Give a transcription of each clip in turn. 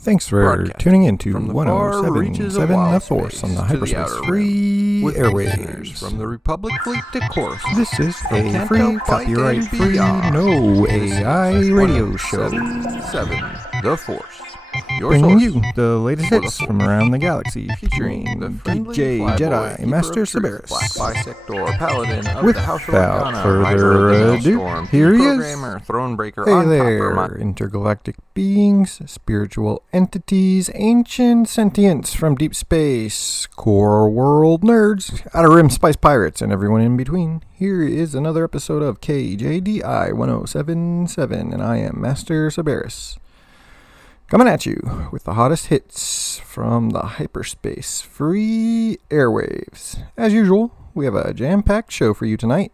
Thanks for tuning in to 107.7 The Force on the HyperSpace free Airwaves. From the Republic Fleet to Course. This is a free, copyright-free, no AI radio show. 7 The Force. Bringing you the latest hits from around the galaxy, featuring DJ Jedi Master Sybaris. Without further ado, here he is. Hey there, intergalactic beings, spiritual entities, ancient sentients from deep space, core world nerds, outer rim spice pirates, and everyone in between. Here is another episode of K-JDI 107.7, and I am Master Sybaris. Coming at you with the hottest hits from the HyperSpace free Airwaves. As usual, we have a jam-packed show for you tonight,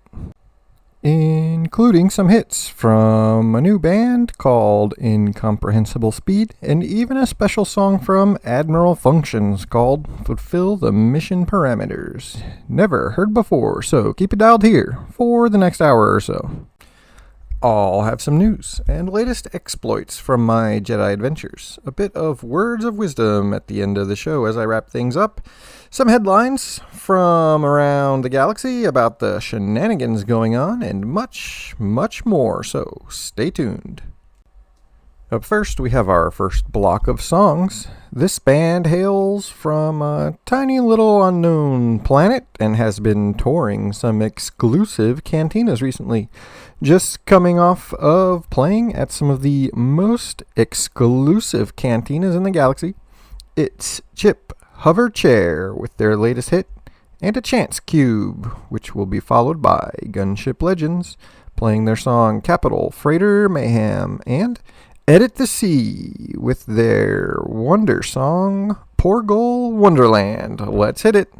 including some hits from a new band called Incomprehensible Speed, and even a special song from Admiral Functions called Fulfill the Mission Parameters. Never heard before, so keep it dialed here for the next hour or so. I'll have some news and latest exploits from my Jedi adventures. A bit of words of wisdom at the end of the show as I wrap things up. Some headlines from around the galaxy about the shenanigans going on, and much, much more, so stay tuned. Up first, we have our first block of songs. This band hails from a tiny little unknown planet and has been touring some exclusive cantinas recently. Just coming off of playing at some of the most exclusive cantinas in the galaxy. It's Chip Hover Chair with their latest hit, and a Chance Cube, which will be followed by Gunship Legends playing their song Capital Freighter Mayhem, and Edit the Sea with their wonder song Porgal Wonderland. Let's hit it.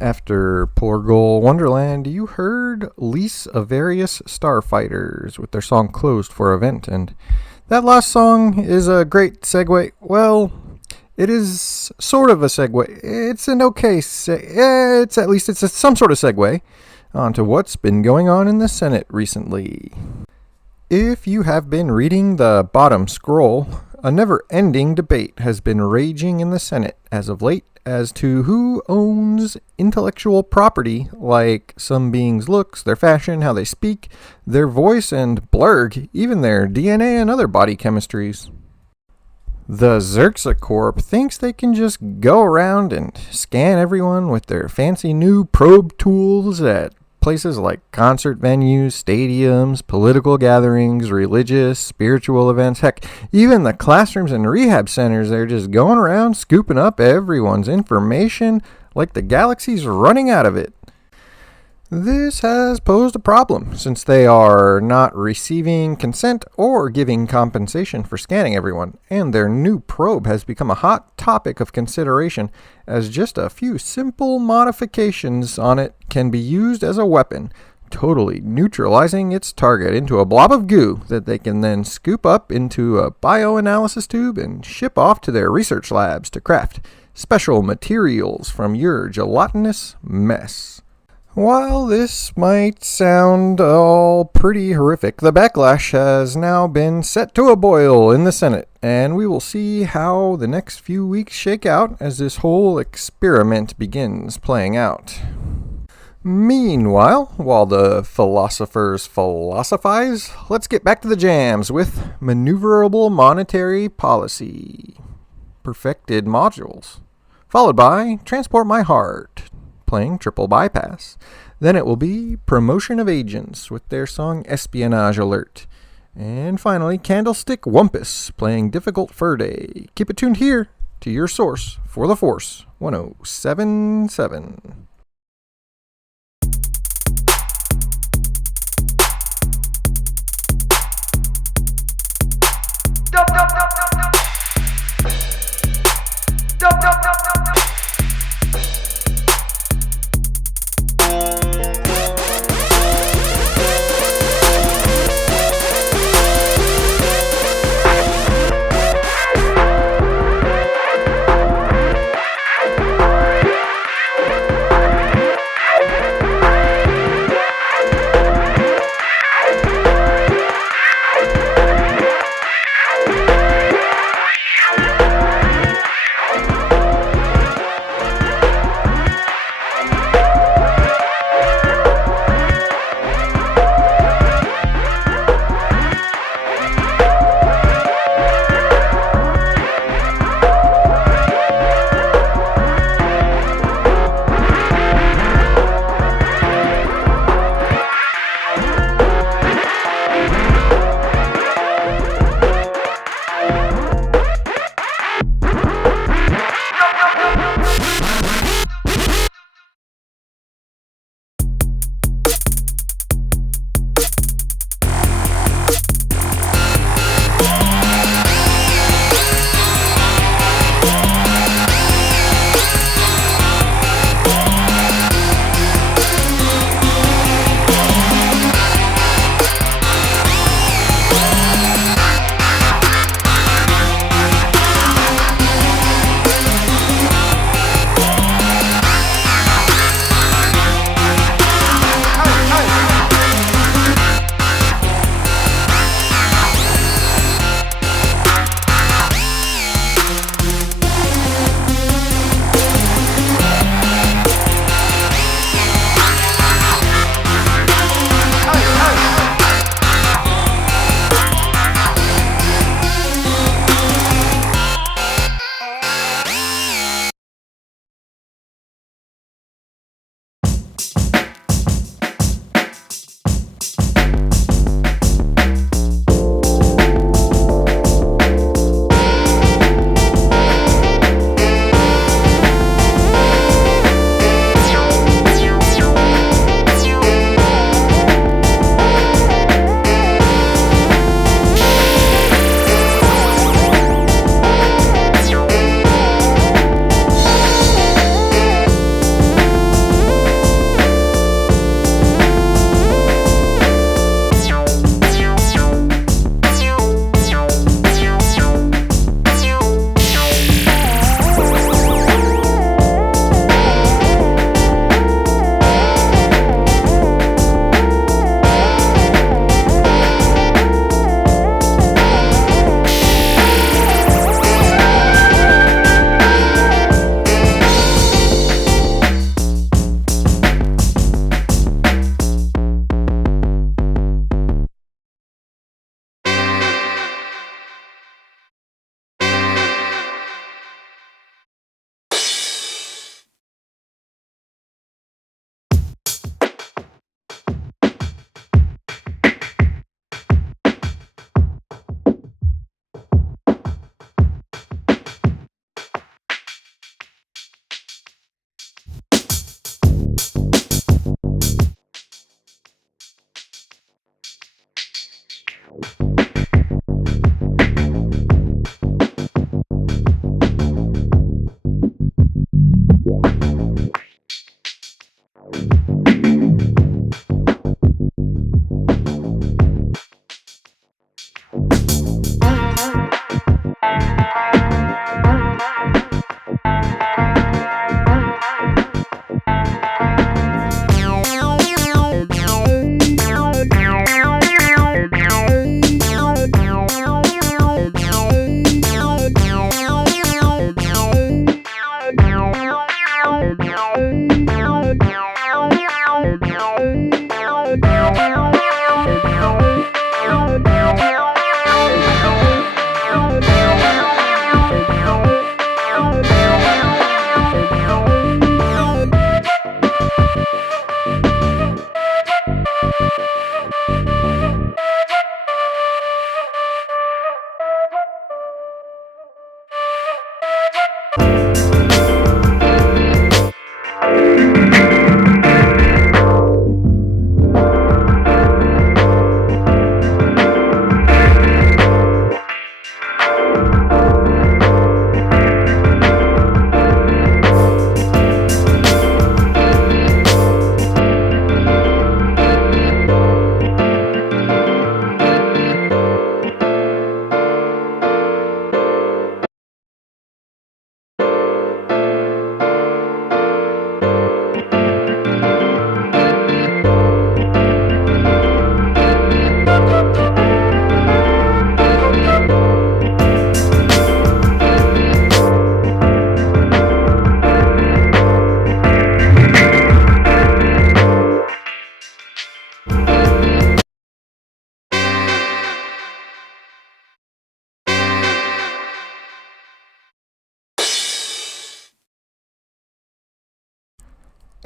After Porgal Wonderland, you heard Lease of Various Starfighters with their song Closed for Event, and that last song is a great segue. Well, it is sort of a segue. It's an okay it's some sort of segue onto what's been going on in the Senate recently. If you have been reading the bottom scroll, a never-ending debate has been raging in the Senate as of late as to who owns intellectual property, like some beings' looks, their fashion, how they speak, their voice, and blurg, even their DNA and other body chemistries. The Xerxa Corp thinks they can just go around and scan everyone with their fancy new probe tools at places like concert venues, stadiums, political gatherings, religious, spiritual events, heck, even the classrooms and rehab centers. They're just going around scooping up everyone's information like the galaxy's running out of it. This has posed a problem since they are not receiving consent or giving compensation for scanning everyone, and their new probe has become a hot topic of consideration as just a few simple modifications on it can be used as a weapon, totally neutralizing its target into a blob of goo that they can then scoop up into a bioanalysis tube and ship off to their research labs to craft special materials from your gelatinous mess. While this might sound all pretty horrific, the backlash has now been set to a boil in the Senate, and we will see how the next few weeks shake out as this whole experiment begins playing out. Meanwhile, while the philosophers philosophize, let's get back to the jams with maneuverable monetary policy, perfected modules, followed by Transport My Heart, playing Triple Bypass. Then it will be Promotion of Agents with their song Espionage Alert. And finally, Candlestick Wumpus playing Difficult Fur Day. Keep it tuned here to your source for the Force 1077.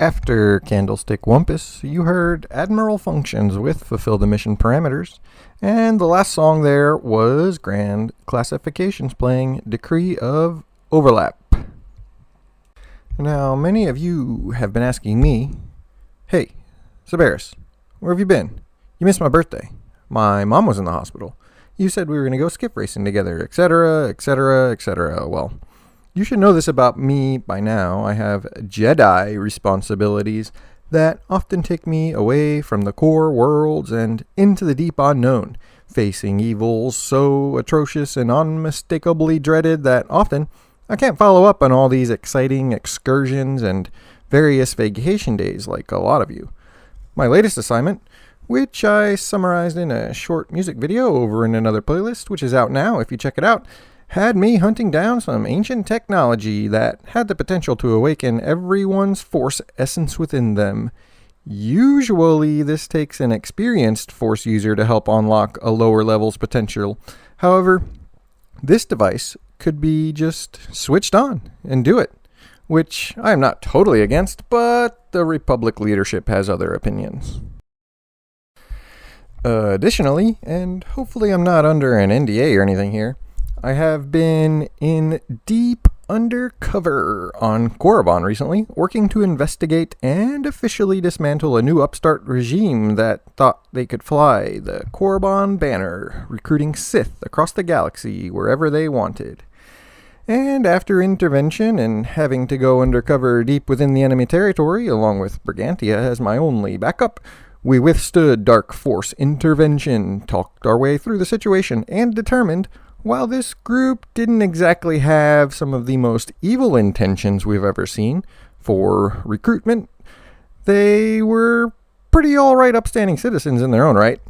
After Candlestick Wumpus, you heard Admiral Functions with Fulfill the Mission Parameters, and the last song there was Grand Classifications playing Decree of Overlap. Now, many of you have been asking me, "Hey, Sybaris, where have you been? You missed my birthday. My mom was in the hospital. You said we were going to go skiff racing together, etc., etc., etc." Well, you should know this about me by now. I have Jedi responsibilities that often take me away from the core worlds and into the deep unknown, facing evils so atrocious and unmistakably dreaded that often I can't follow up on all these exciting excursions and various vacation days like a lot of you. My latest assignment, which I summarized in a short music video over in another playlist, which is out now if you check it out, had me hunting down some ancient technology that had the potential to awaken everyone's Force essence within them. Usually, this takes an experienced Force user to help unlock a lower level's potential. However, this device could be just switched on and do it, which I am not totally against, but the Republic leadership has other opinions. Additionally, and hopefully I'm not under an NDA or anything here, I have been in deep undercover on Korriban recently, working to investigate and officially dismantle a new upstart regime that thought they could fly the Korriban banner, recruiting Sith across the galaxy wherever they wanted. And after intervention and having to go undercover deep within the enemy territory, along with Brigantia as my only backup, we withstood Dark Force intervention, talked our way through the situation, and determined, while this group didn't exactly have some of the most evil intentions we've ever seen for recruitment, they were pretty alright upstanding citizens in their own right.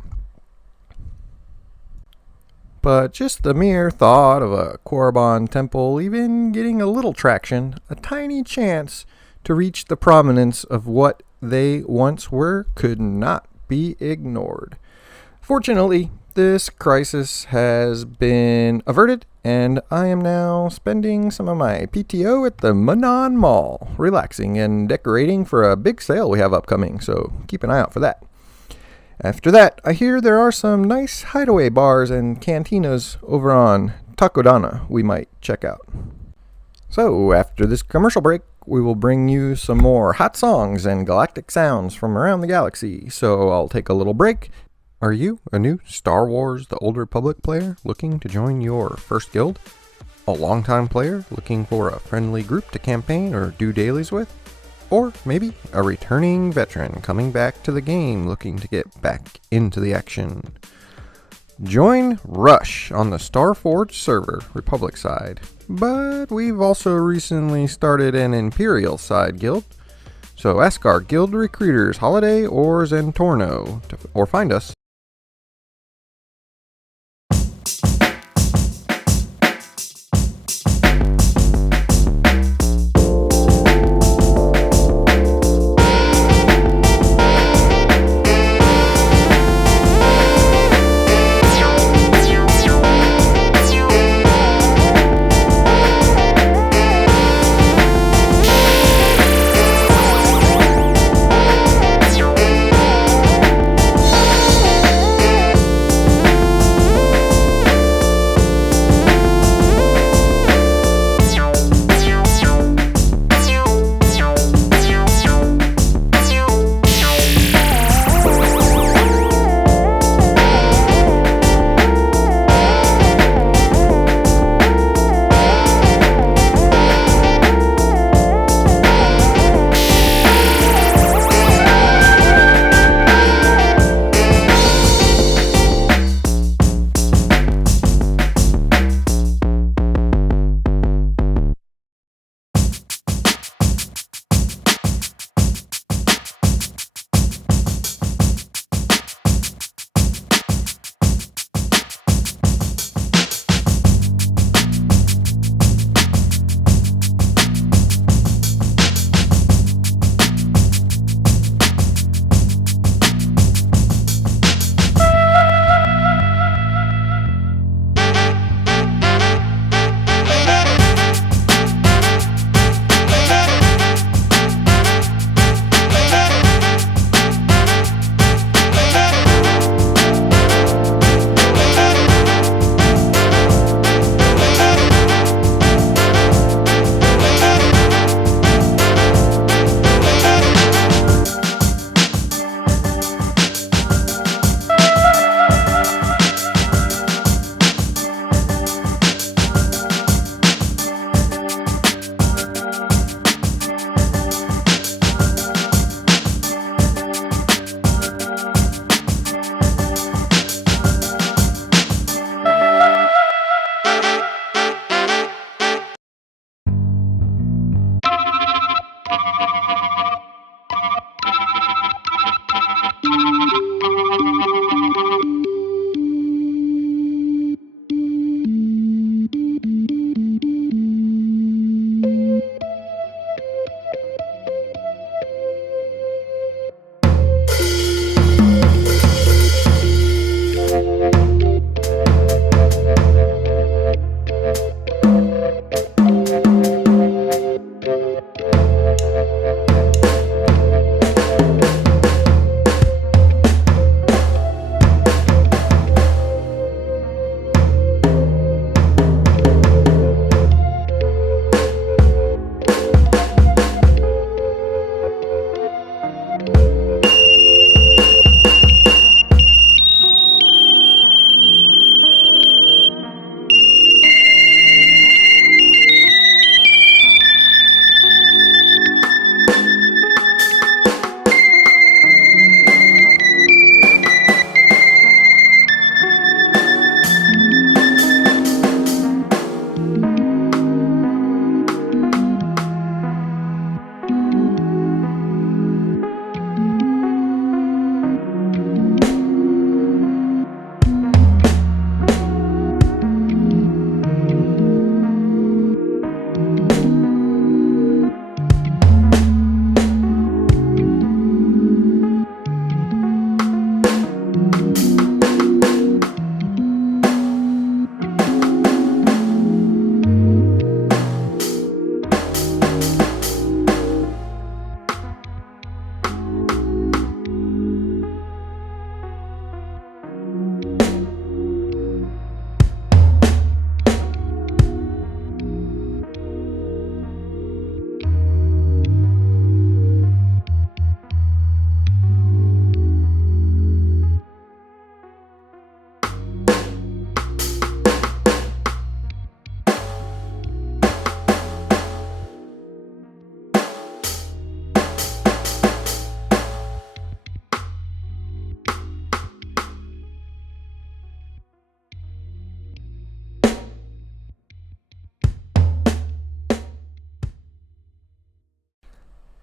But just the mere thought of a Korriban temple even getting a little traction, a tiny chance to reach the prominence of what they once were, could not be ignored. Fortunately, this crisis has been averted, and I am now spending some of my PTO at the Manon Mall, relaxing and decorating for a big sale we have upcoming, so keep an eye out for that. After that, I hear there are some nice hideaway bars and cantinas over on Takodana we might check out. So, after this commercial break, we will bring you some more hot songs and galactic sounds from around the galaxy, so I'll take a little break. Are you a new Star Wars The Old Republic player looking to join your first guild? A longtime player looking for a friendly group to campaign or do dailies with? Or maybe a returning veteran coming back to the game looking to get back into the action? Join Rush on the Starforge server, Republic side. But we've also recently started an Imperial side guild. So ask our guild recruiters, Holiday or Zentorno, or find us.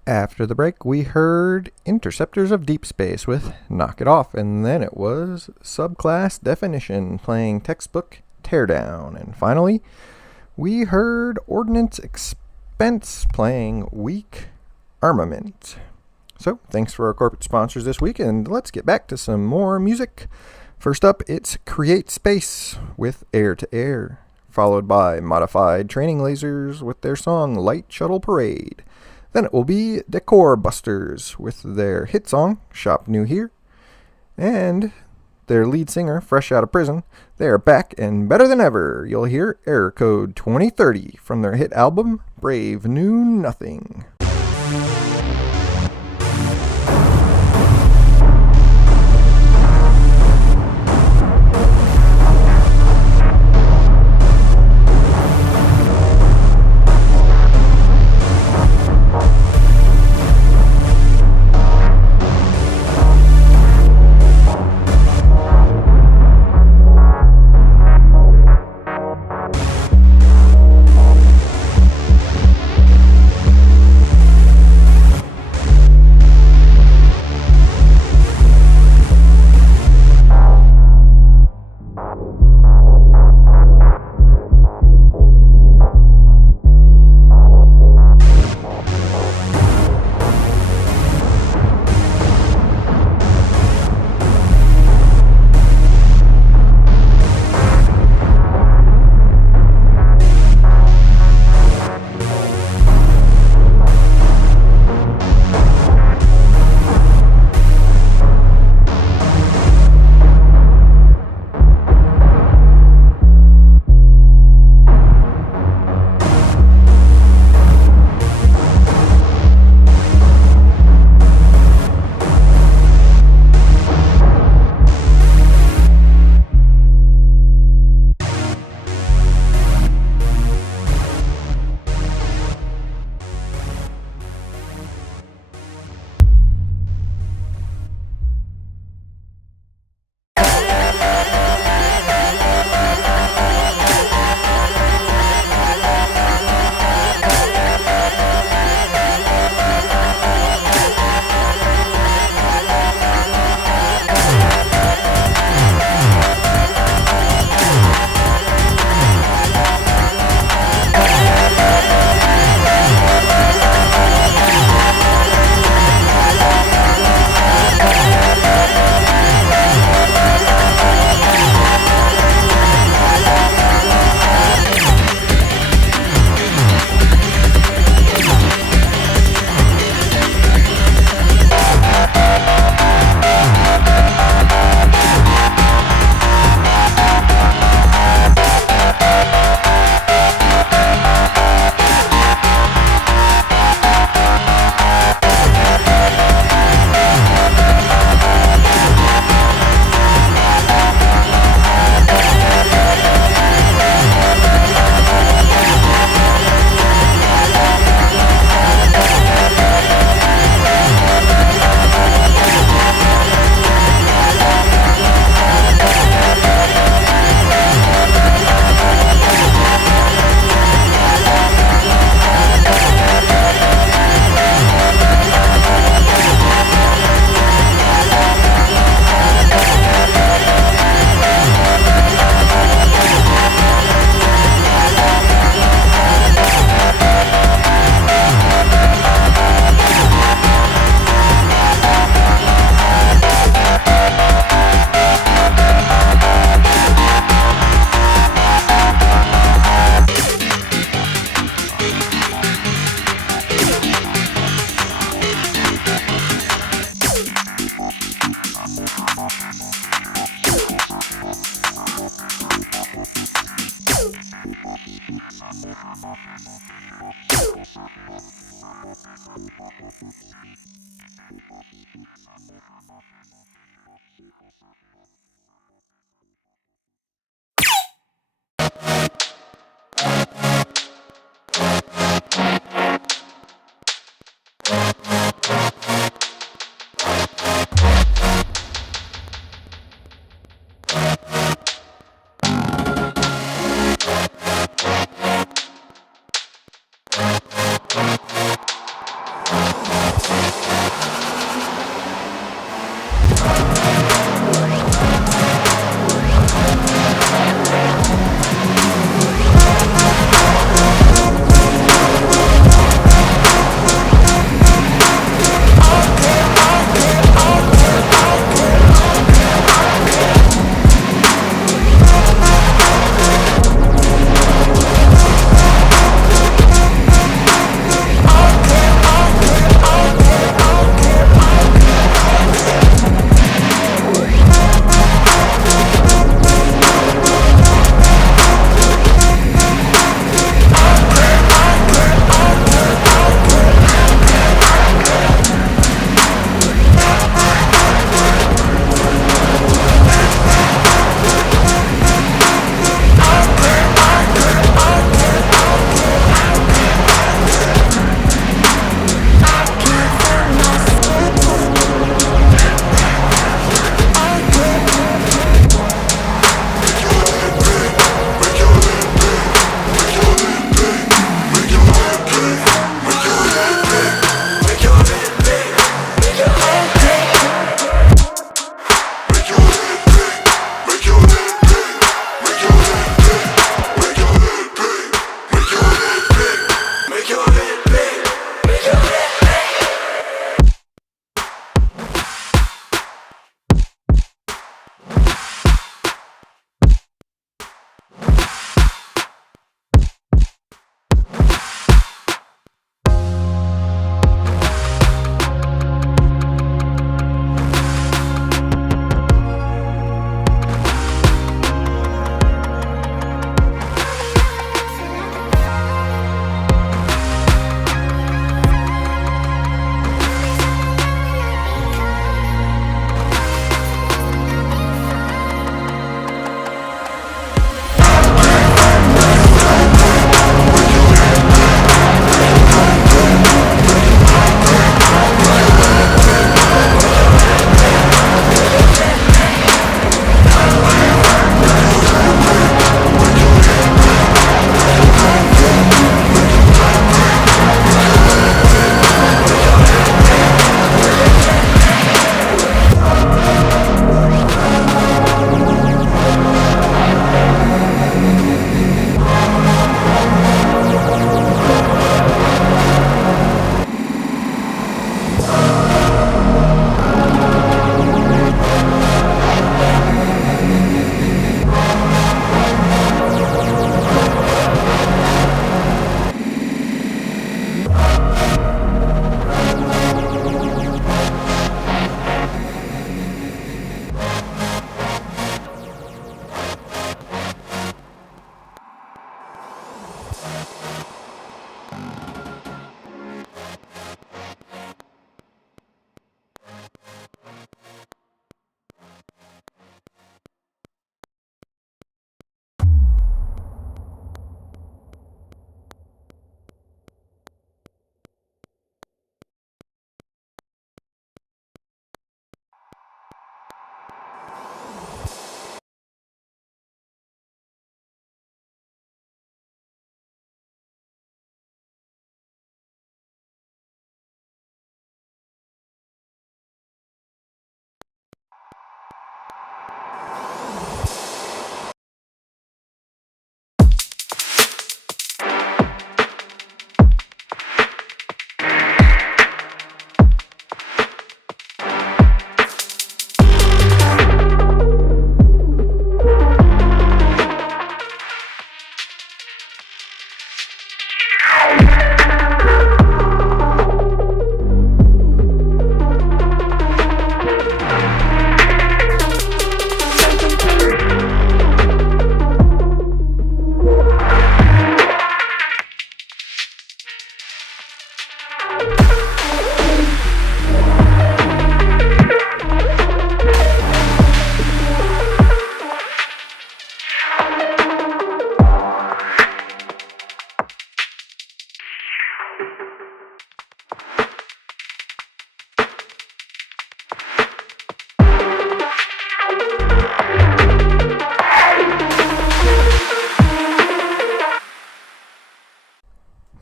After the break, we heard Interceptors of Deep Space with Knock It Off, and then it was Subclass Definition playing Textbook Teardown. And finally, we heard Ordnance Expense playing Weak Armament. So, thanks for our corporate sponsors this week, and let's get back to some more music. First up, it's Create Space with Air to Air, followed by Modified Training Lasers with their song Light Shuttle Parade. Then it will be Decor Busters with their hit song, Shop New Here. And their lead singer, fresh out of prison, they are back and better than ever. You'll hear Error Code 2030 from their hit album, Brave New Nothing.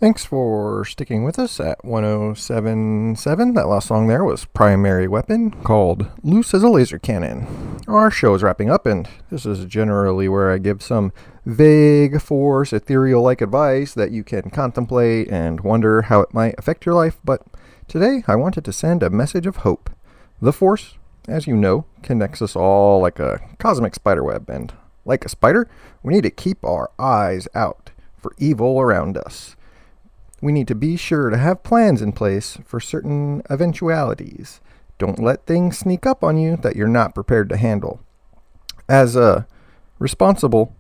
Thanks for sticking with us at 1077. That last song there was Primary Weapon, called Loose as a Laser Cannon. Our show is wrapping up, and this is generally where I give some vague force, ethereal-like advice that you can contemplate and wonder how it might affect your life. But today, I wanted to send a message of hope. The Force, as you know, connects us all like a cosmic spiderweb, and like a spider, we need to keep our eyes out for evil around us. We need to be sure to have plans in place for certain eventualities. Don't let things sneak up on you that you're not prepared to handle. As a responsible,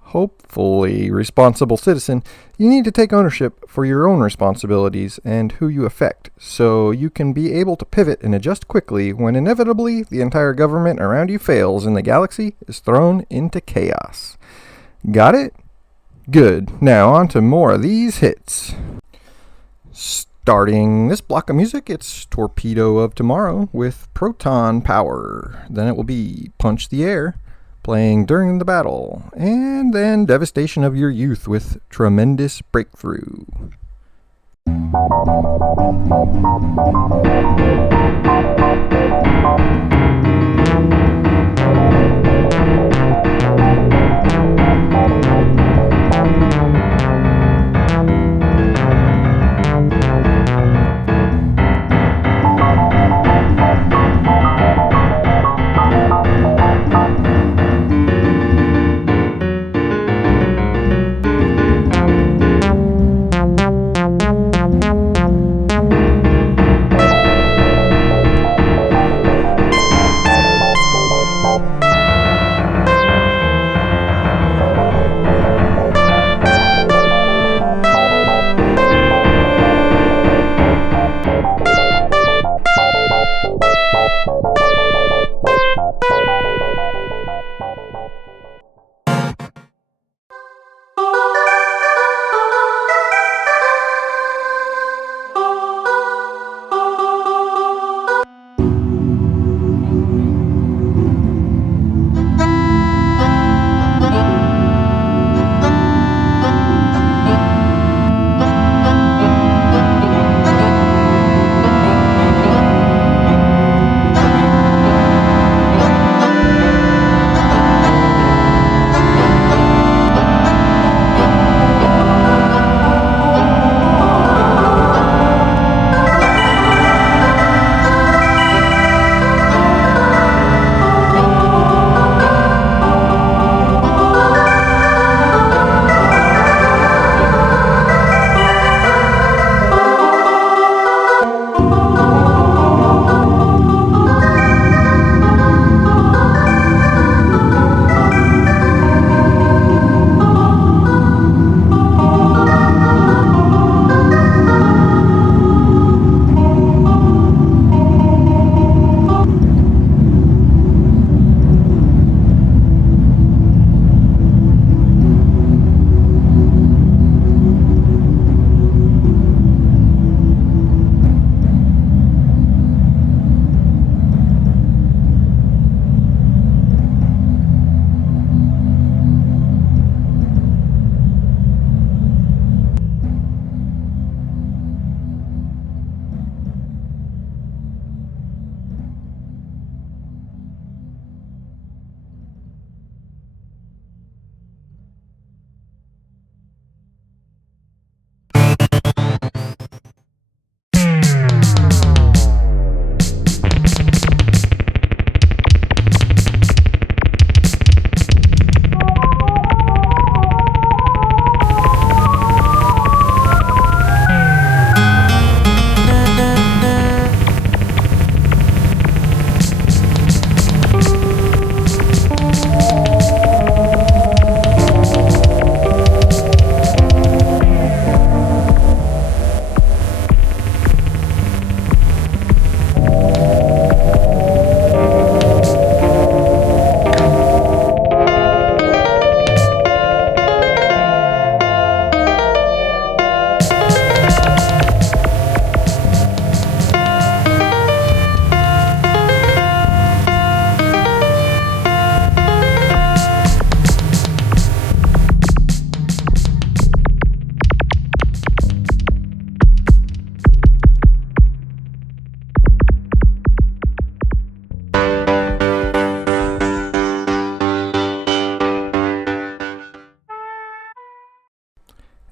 hopefully responsible citizen, you need to take ownership for your own responsibilities and who you affect, so you can be able to pivot and adjust quickly when inevitably the entire government around you fails and the galaxy is thrown into chaos. Got it? Good. Now on to more of these hits. Starting this block of music, it's Torpedo of Tomorrow with Proton Power. Then it will be Punch the Air, playing During the Battle. And then Devastation of Your Youth with Tremendous Breakthrough.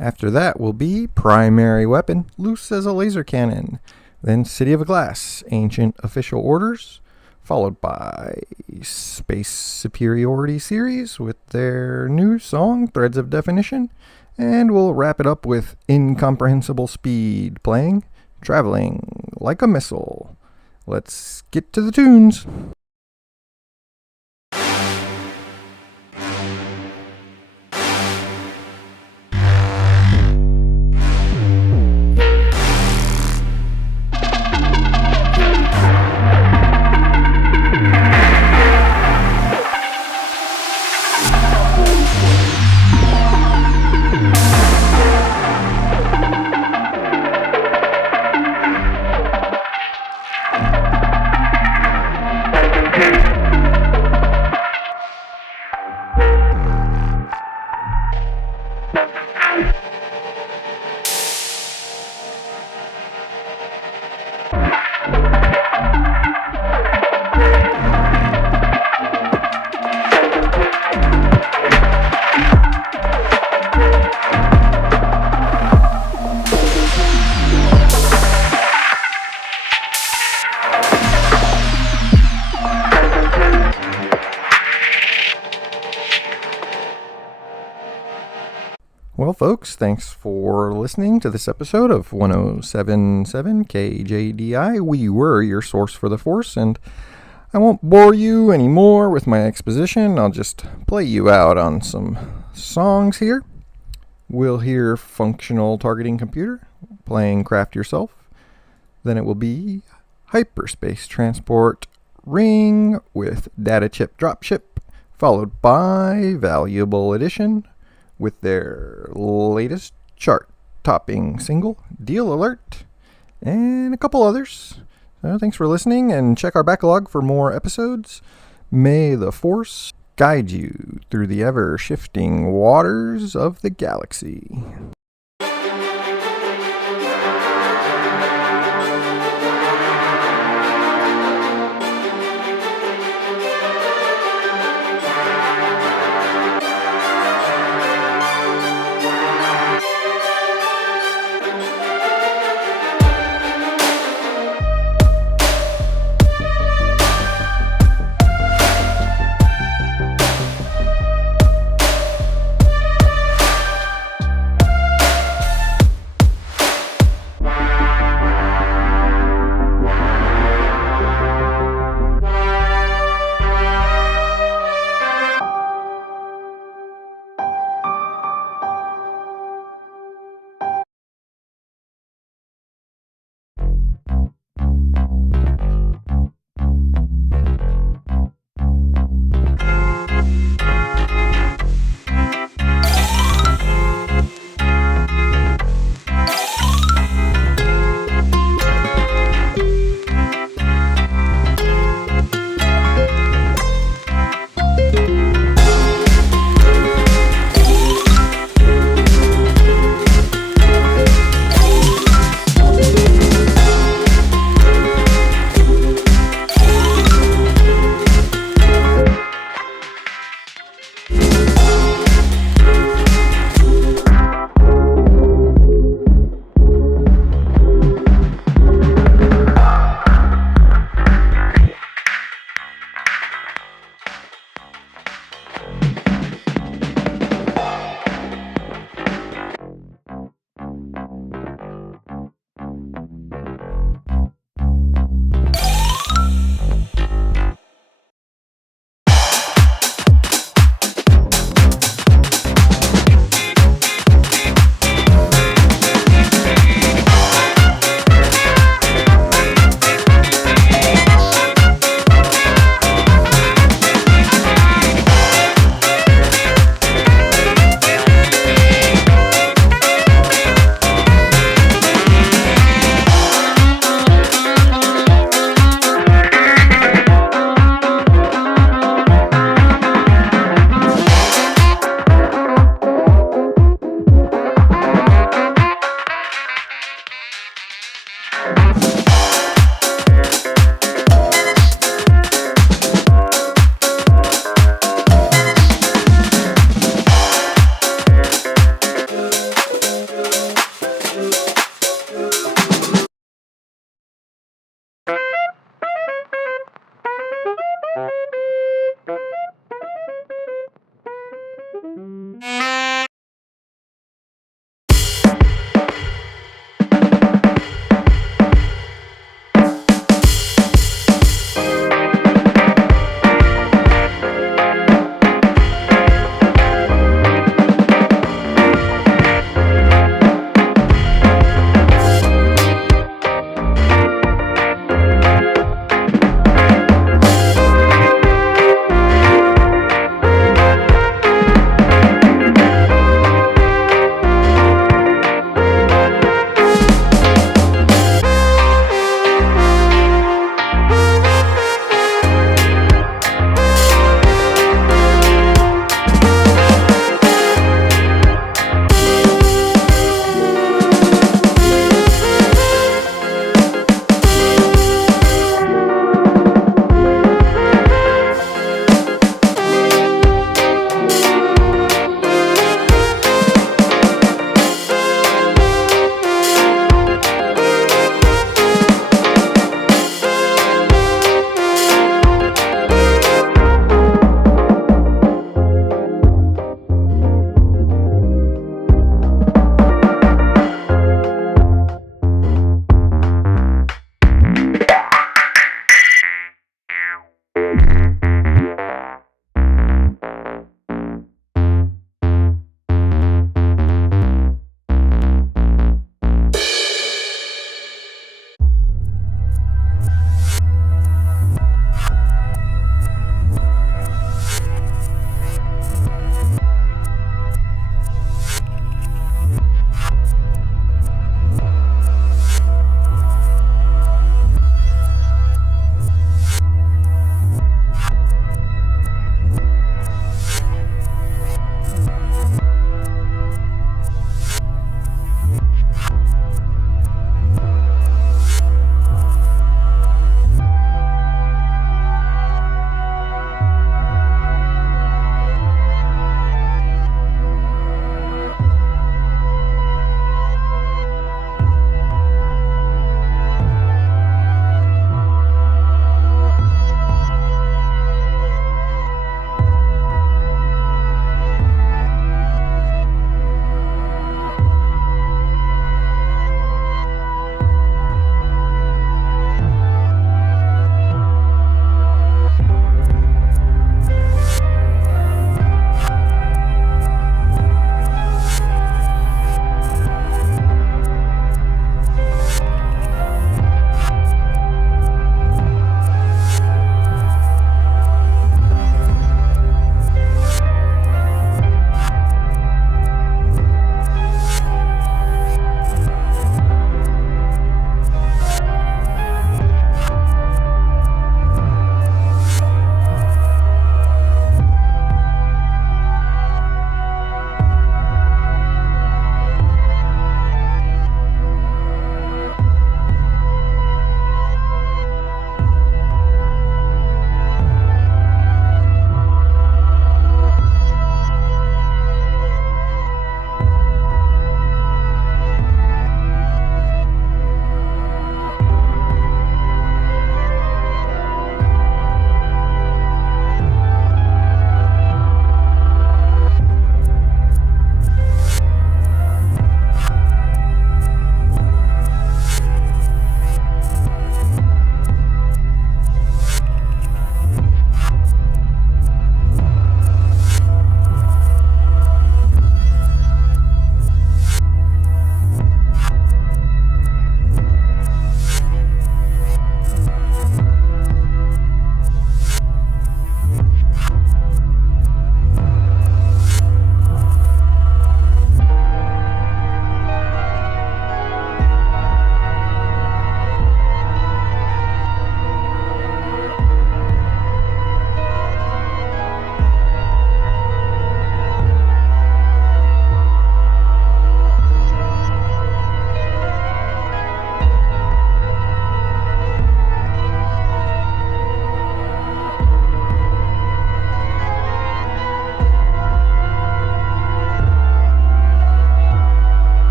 After that will be Primary Weapon, Loose as a Laser Cannon. Then City of Glass, Ancient Official Orders, followed by Space Superiority Series with their new song, Threads of Definition. And we'll wrap it up with Incomprehensible Speed playing Traveling Like a Missile. Let's get to the tunes. Well, folks, thanks for listening to this episode of 1077 K-JDI. We were your source for the Force, and I won't bore you anymore with my exposition. I'll just play you out on some songs here. We'll hear Functional Targeting Computer playing Craft Yourself. Then it will be Hyperspace Transport Ring with Data Chip Dropship, followed by Valuable Edition with their latest chart-topping single, Deal Alert, and a couple others. So thanks for listening, and check our backlog for more episodes. May the Force guide you through the ever-shifting waters of the galaxy.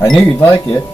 I knew you'd like it.